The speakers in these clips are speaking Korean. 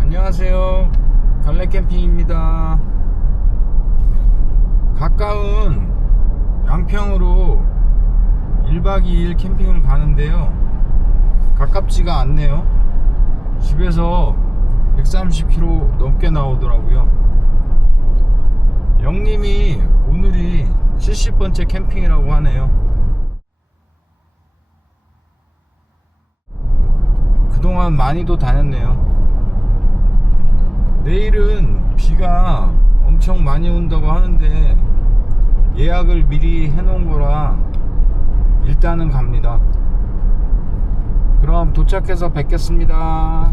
안녕하세요, 갈래캠핑입니다. 가까운 양평으로 1박 2일 캠핑을 가는데요, 가깝지가 않네요. 집에서 130km 넘게 나오더라고요. 영님이 오늘이 70번째 캠핑이라고 하네요. 그동안 많이도 다녔네요. 내일은 비가 엄청 많이 온다고 하는데 예약을 미리 해놓은 거라 일단은 갑니다. 그럼 도착해서 뵙겠습니다.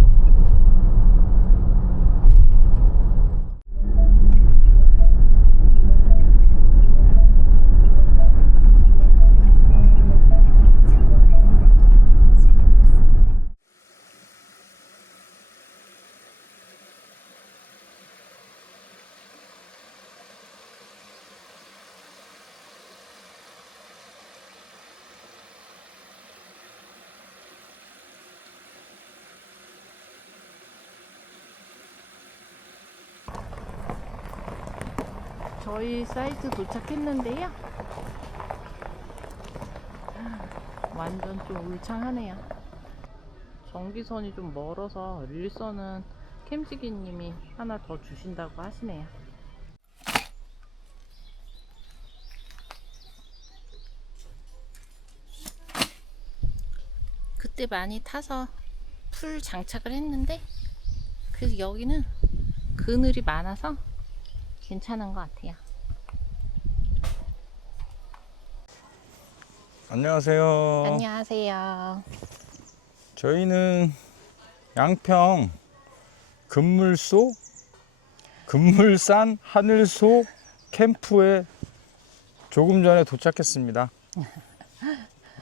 저희 사이트 도착했는데요. 완전 좀 울창하네요. 전기선이 좀 멀어서 릴선은 캠지기님이 하나 더 주신다고 하시네요. 그때 많이 타서 풀 장착을 했는데 그래서 여기는 그늘이 많아서 괜찮은 것 같아요. 안녕하세요. 안녕하세요. 저희는 양평 금물소, 금물산 하늘소 캠프에 조금 전에 도착했습니다.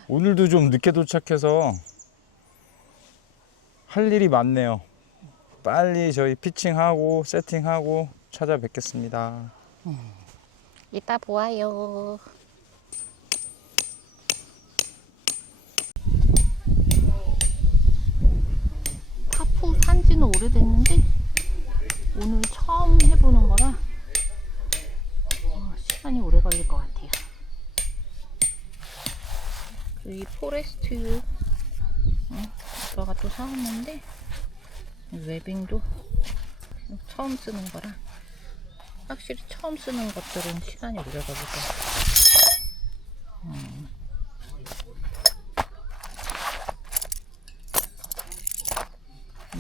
오늘도 좀 늦게 도착해서 할 일이 많네요. 빨리 저희 피칭하고 세팅하고 찾아뵙겠습니다. 이따 보아요. 타프 산지는 오래됐는데 오늘 처음 해보는 거라 시간이 오래 걸릴 것 같아요. 이 포레스트 오빠가 또 사왔는데 웨빙도 처음 쓰는 거라 확실히 처음 쓰는 것들은 시간이 오래 걸릴 것 같아요.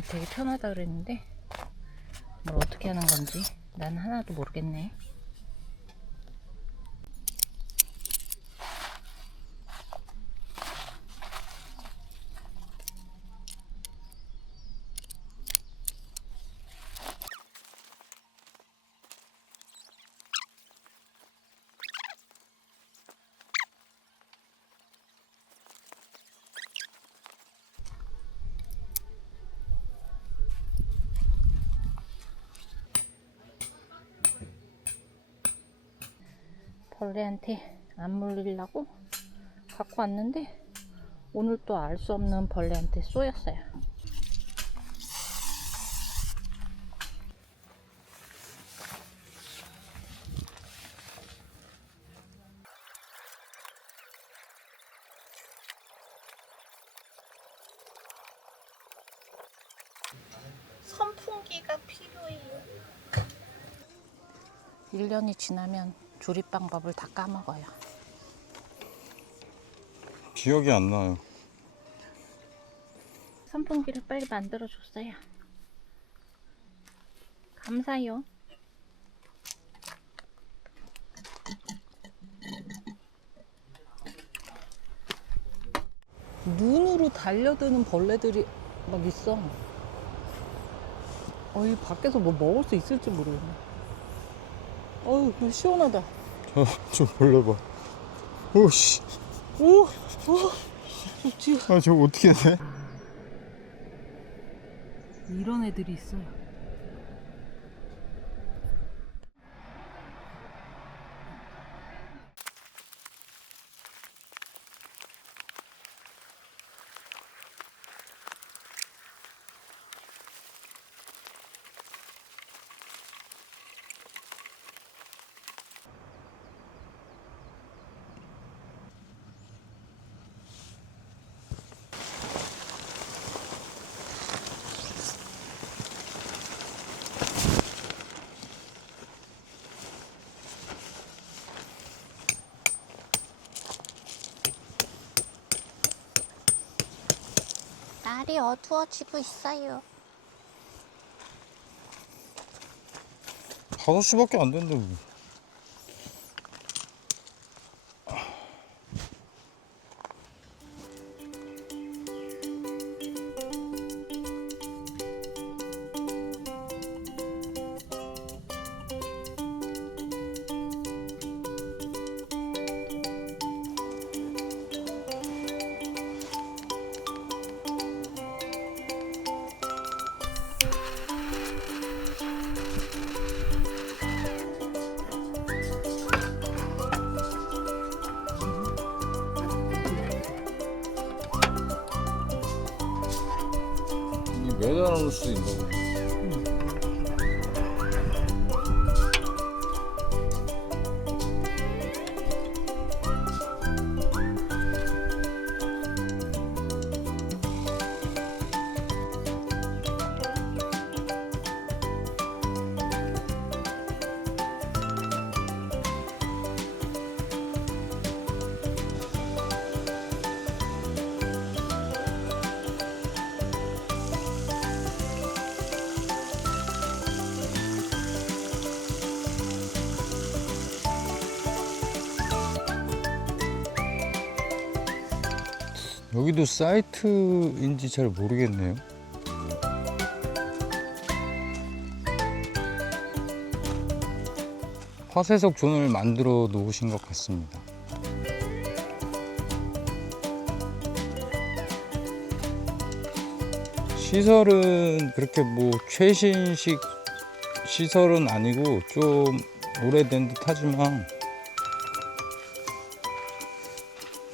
되게 편하다 그랬는데 뭘 어떻게 하는 건지 난 하나도 모르겠네. 벌레한테 안 물리려고 갖고 왔는데 오늘 또 알 수 없는 벌레한테 쏘였어요. 선풍기가 필요해요. 1년이 지나면 조립 방법을 다 까먹어요. 기억이 안 나요. 선풍기를 빨리 만들어줬어요. 감사해요. 눈으로 달려드는 벌레들이 막 있어. 이 밖에서 뭐 먹을 수 있을지 모르겠네. 이거 시원하다. 저 벌레 봐. 오씨. 오, 좋지. 저 어떻게 돼? 이런 애들이 있어요. 날이 어두워지고 있어요. 5시밖에 안 된다고. 매달아 놓을 수 있다고. 여기도 사이트인지 잘 모르겠네요. 화쇄석 존을 만들어 놓으신 것 같습니다. 시설은 그렇게 뭐 최신식 시설은 아니고 좀 오래된 듯 하지만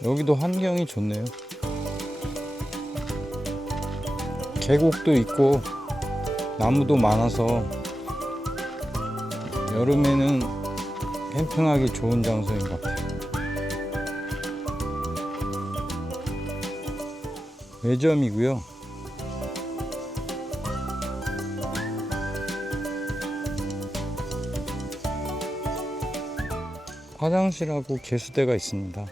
여기도 환경이 좋네요. 계곡도 있고 나무도 많아서 여름에는 캠핑하기 좋은 장소인 것 같아요. 매점이고요. 화장실하고 개수대가 있습니다.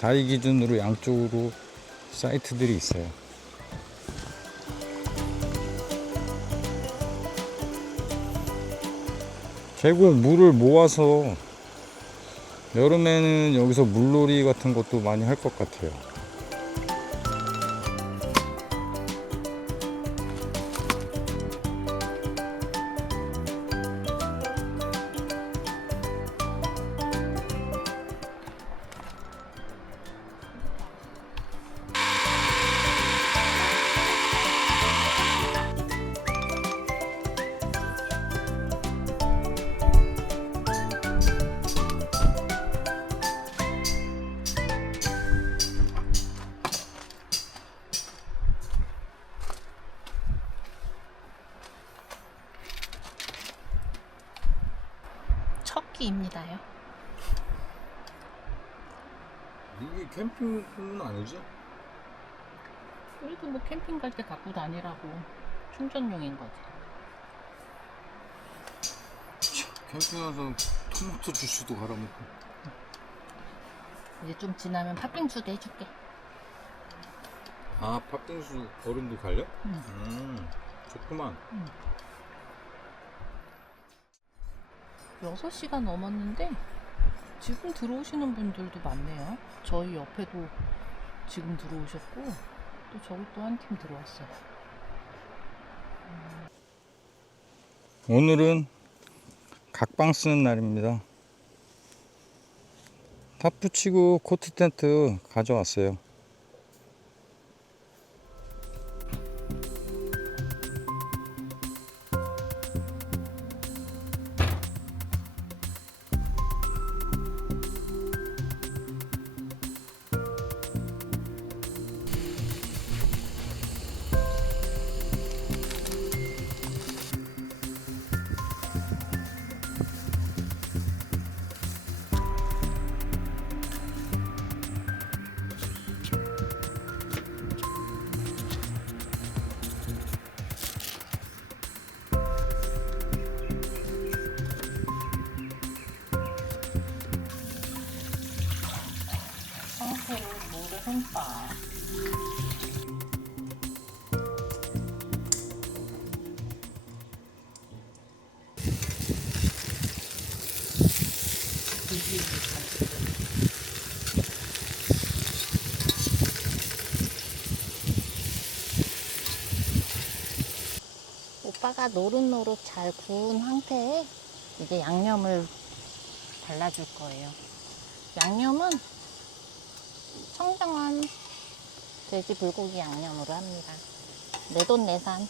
다리 기준으로 양쪽으로 사이트들이 있어요. 계곡 물을 모아서 여름에는 여기서 물놀이 같은 것도 많이 할 것 같아요. 척기입니다요. 이게 캠핑은 아니지? 우리도 뭐 캠핑 갈 때 갖고 다니라고 충전용인 거지. 캠핑 와서 토마토 주스도 갈아먹고. 이제 좀 지나면 팥빙수도 해줄게. 아, 팥빙수 얼음도 갈려? 응. 좋구만. 6시가 넘었는데 지금 들어오시는 분들도 많네요. 저희 옆에도 지금 들어오셨고 또 저기 또 한 팀 들어왔어요. 오늘은 각방 쓰는 날입니다. 타프 치고 코트 텐트 가져왔어요. 상태로 물에 흠빠. 오빠가 노릇노릇 잘 구운 상태에 이제 양념을 발라줄 거예요. 양념은 청정원 돼지 불고기 양념으로 합니다. 내돈내산.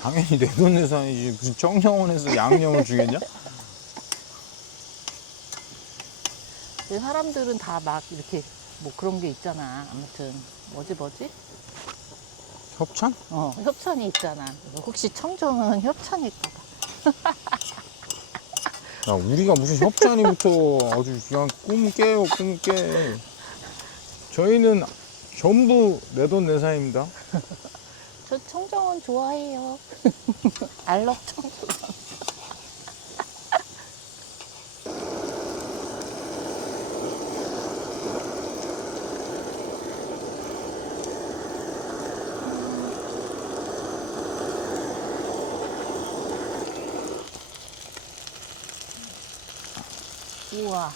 당연히 내돈내산이지. 무슨 청정원에서 양념을 주겠냐? 그 사람들은 다 막 이렇게 뭐 그런 게 있잖아. 아무튼 뭐지? 협찬? 협찬이 있잖아. 혹시 청정원 협찬일까봐. 야, 우리가 무슨 협찬이 붙어. 아주 그냥 꿈 깨요, 꿈 깨. 저희는 전부 내돈내산입니다. 저 청정원 좋아해요. 알럽 청정원. 우와.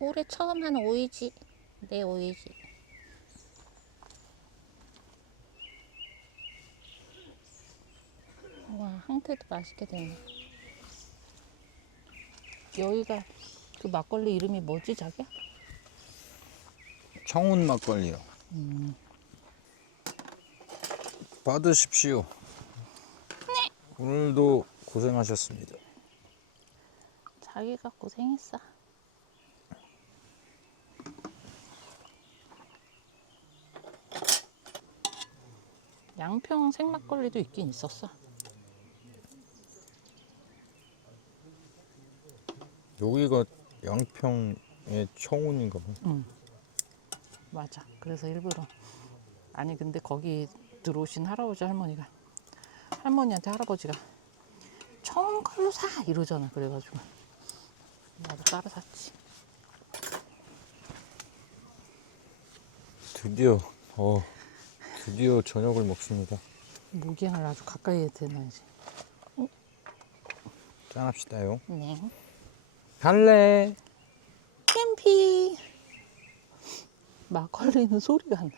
올해 처음 한 오이지. 내 오이지. 와, 황태도 맛있게 됐네. 여기가 그 막걸리 이름이 뭐지, 자기야? 청운 막걸리요. 받으십시오. 네. 오늘도 고생하셨습니다. 자기가 고생했어. 양평 생막걸리도 있긴 있었어. 여기가 양평의 청운인가 봐. 응. 맞아. 그래서 일부러. 아니 근데 거기 들어오신 할아버지 할머니한테 할아버지가 처음 걸로 사 이러잖아. 그래가지고 나도 따라 샀지. 드디어 저녁을 먹습니다. 모기향을 아주 가까이에 대놔야지. 짠합시다요. 네. 할래. 캠피. 막걸리는 소리가 안 나.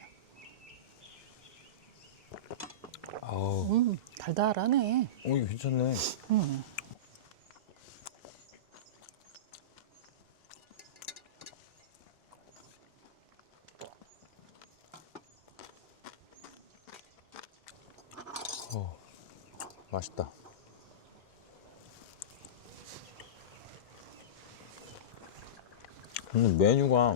아우, 달달하네. 이거 괜찮네. 맛있다. 근데 메뉴가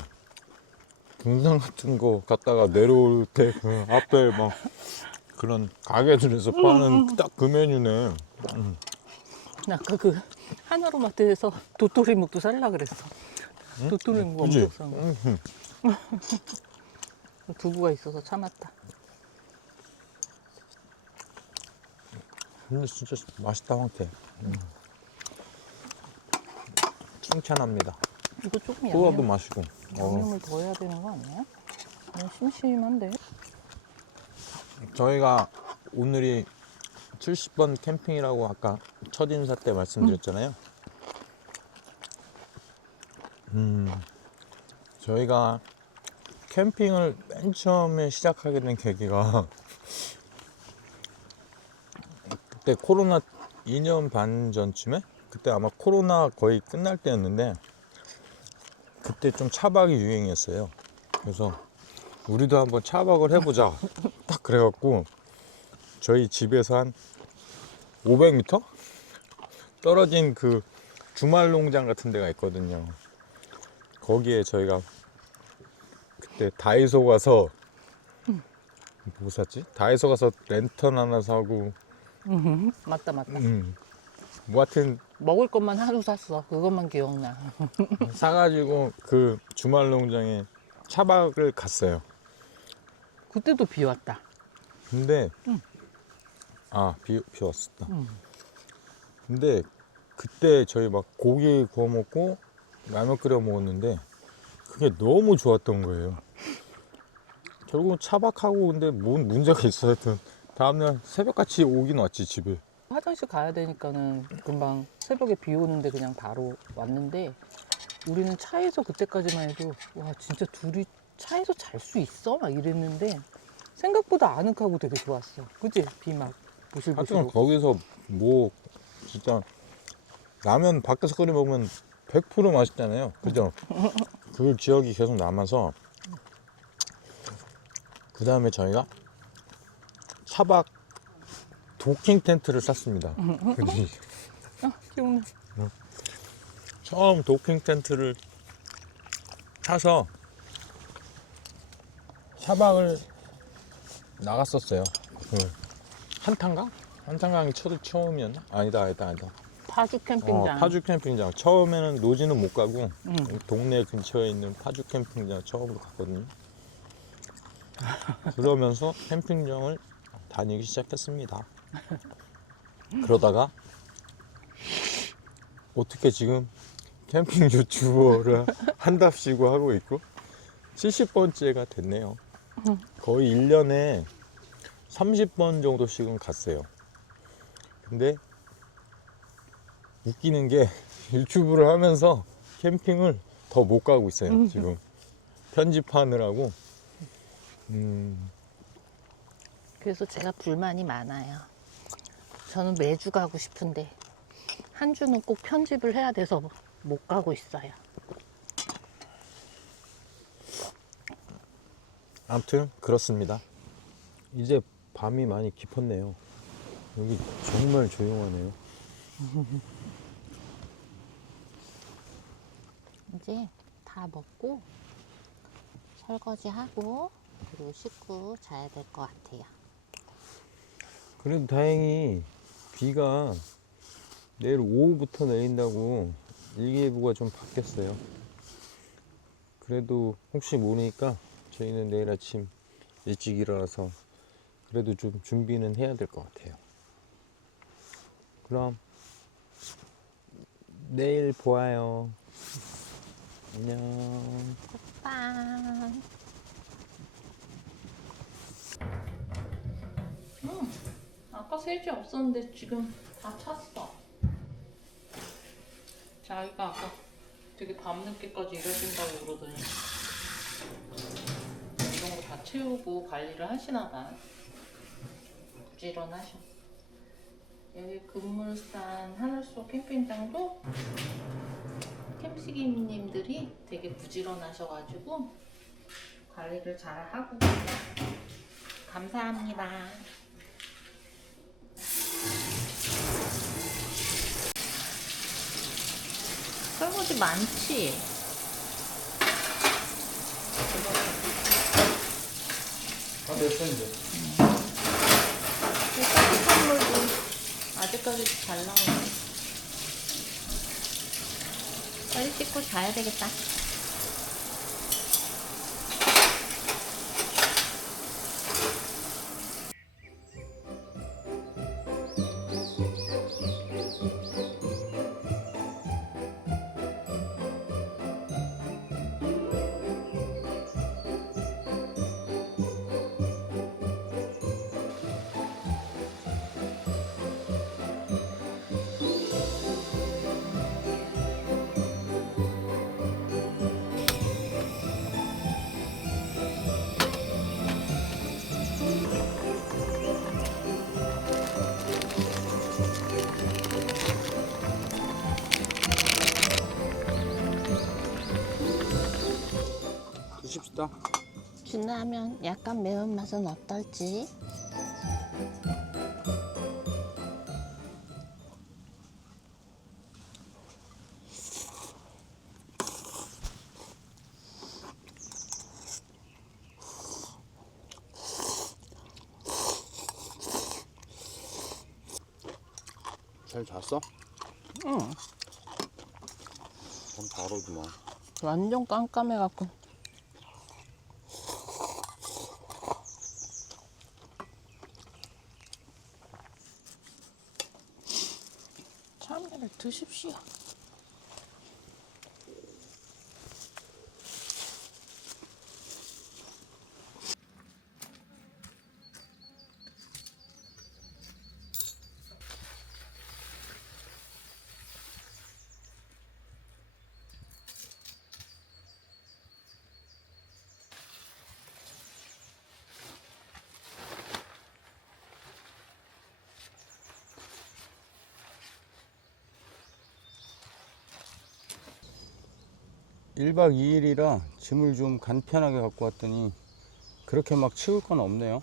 등산 같은 거 갔다가 내려올 때 그 앞에 막 그런 가게들에서 파는 딱 그 메뉴네. 아까 그 하나로마트에서 도토리묵도 살라 그랬어. 도토리묵 엄청 싼 거. 두부가 있어서 참았다. 근데 진짜 맛있다, 황태. 칭찬합니다. 이거 조금 소화도 맛있고. 양념을 더 해야 되는 거 아니야? 그냥 심심한데. 저희가 오늘이 70번 캠핑이라고 아까 첫 인사 때 말씀드렸잖아요. 저희가 캠핑을 맨 처음에 시작하게 된 계기가 그때 코로나 2년 반 전쯤에 그때 아마 코로나 거의 끝날 때였는데 그때 좀 차박이 유행이었어요. 그래서 우리도 한번 차박을 해보자 딱 그래갖고 저희 집에서 한 500m 떨어진 그 주말 농장 같은 데가 있거든요. 거기에 저희가 그때 다이소 가서 뭐 샀지? 다이소 가서 랜턴 하나 사고 맞다. 뭐 하여튼 먹을 것만 하루 샀어. 그것만 기억나. 사가지고 그 주말 농장에 차박을 갔어요. 그때도 비 왔다. 근데 비 왔었다. 근데 그때 저희 막 고기 구워 먹고 라면 끓여 먹었는데 그게 너무 좋았던 거예요. 결국 차박하고 근데 뭔 문제가 있어. 하여튼 다음날 새벽같이 오긴 왔지 집에. 화장실 가야 되니까는 금방 새벽에 비 오는데 그냥 바로 왔는데 우리는 차에서 그때까지만 해도 와 진짜 둘이 차에서 잘 수 있어? 막 이랬는데 생각보다 아늑하고 되게 좋았어. 그치? 비 막 하여튼 부실부실. 거기서 뭐 진짜 라면 밖에서 끓여 먹으면 100% 맛있잖아요. 그죠? 그 기억이 계속 남아서 그 다음에 저희가 차박 도킹 텐트를 샀습니다. 그지? 기억나. 처음 도킹 텐트를 사서 차박을 나갔었어요. 그 한탄강? 한탄강이 처음이었나? 아니다. 파주 캠핑장. 파주 캠핑장. 처음에는 노지는 못 가고 동네 근처에 있는 파주 캠핑장 처음으로 갔거든요. 그러면서 캠핑장을 다니기 시작했습니다. 그러다가 어떻게 지금 캠핑 유튜버를 한답시고 하고 있고 70번째가 됐네요. 거의 1년에 30번 정도씩은 갔어요. 근데 웃기는 게 유튜브를 하면서 캠핑을 더 못 가고 있어요. 지금 편집하느라고. 그래서 제가 불만이 많아요. 저는 매주 가고 싶은데 한 주는 꼭 편집을 해야 돼서 못 가고 있어요. 아무튼 그렇습니다. 이제 밤이 많이 깊었네요. 여기 정말 조용하네요. 이제 다 먹고 설거지하고 그리고 씻고 자야 될 것 같아요. 그래도 다행히 비가 내일 오후부터 내린다고 일기예보가 좀 바뀌었어요. 그래도 혹시 모르니까 저희는 내일 아침 일찍 일어나서 그래도 좀 준비는 해야 될 것 같아요. 그럼 내일 보아요. 안녕. 빵. 아까 세지 없었는데 지금 다 찼어. 자기가 아까 되게 밤늦게까지 일하신다고 그러더니 이런 거 다 채우고 관리를 하시나 봐. 부지런하셔. 여기 금물산 하늘속 캠핑장도 캠시기님들이 되게 부지런하셔가지고 관리를 잘 하고 계세요. 감사합니다. 설거지 많지? 다 됐어 이제. 선물도 아직까지 잘 나오네. 빨리 씻고 자야 되겠다. 맛있다. 준하면 약간 매운맛은 어떨지? 잘 잤어? 응. 참 바로구만. 완전 깜깜해갖고. 참외를 드십시오. 1박 2일이라 짐을 좀 간편하게 갖고 왔더니 그렇게 막 치울 건 없네요.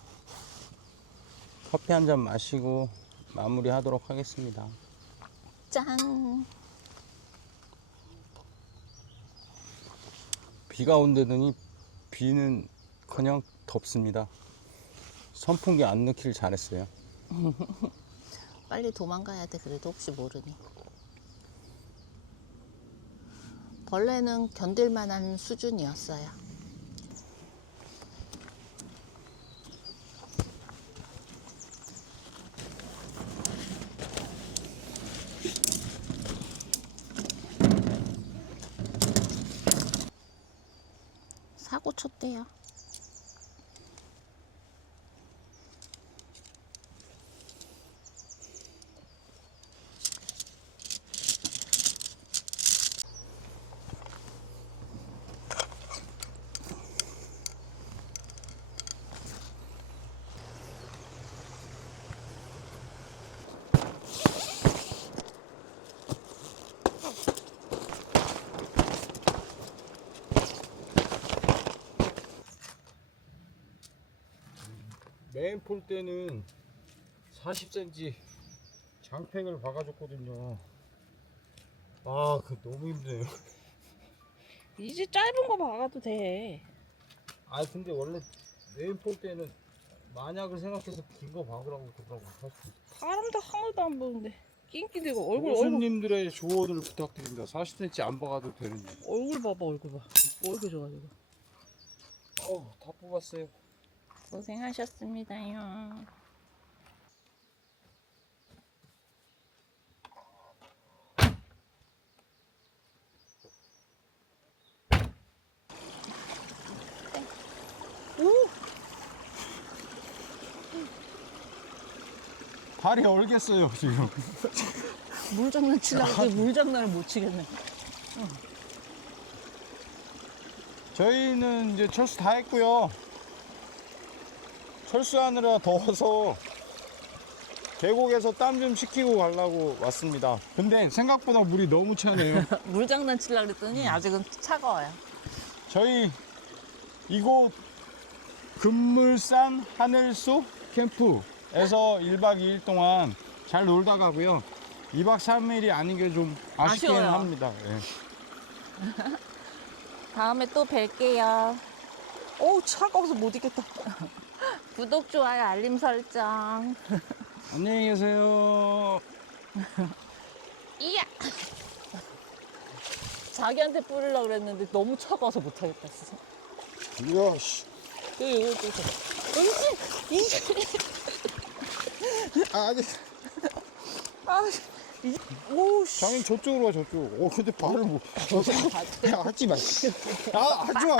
커피 한 잔 마시고 마무리 하도록 하겠습니다. 짠! 비가 온다더니 비는 그냥 덥습니다. 선풍기 안 넣길 잘했어요. 빨리 도망가야 돼. 그래도 혹시 모르니. 벌레는 견딜 만한 수준이었어요. 사고 쳤대요. 메인 폴 때는 40cm 장팽을 박아줬거든요. 아, 그 너무 힘드네요. 이제 짧은 거 박아도 돼. 아, 근데 원래 메인 폴 때는 만약을 생각해서 긴 거 박으라고 그러더라고. 바람도 하나도 안 부는데. 낑낑대고 교수님들의 조언을 부탁드립니다. 40cm 안 박아도 되는지. 얼굴 봐봐, 얼굴 봐. 뭐 이렇게 좋아지고. 다 뽑았어요. 고생하셨습니다요. 발이 얼겠어요 지금. 물장난 치려고 물장난을 못 치겠네. 저희는 이제 철수 다 했고요. 철수하느라 더워서 계곡에서 땀 좀 식히고 가려고 왔습니다. 근데 생각보다 물이 너무 차네요. 물장난 치려고 그랬더니 아직은 차가워요. 저희 이곳 금물산 하늘숲 캠프에서 1박 2일 동안 잘 놀다 가고요. 2박 3일이 아닌 게 좀 아쉽긴 아쉬워요. 합니다. 예. 다음에 또 뵐게요. 어우, 차가워서 못 있겠다. 구독, 좋아요, 알림 설정. 안녕히 계세요. 이야! 자기한테 뿌리려고 그랬는데 너무 차가워서 못 하겠다, 진짜. 이야, 씨. 이거 또 있어. 아니, 오, 씨. 장인 저쪽으로 와, 저쪽. 근데 발을 뭐. 야, 하지 마. 하지 마.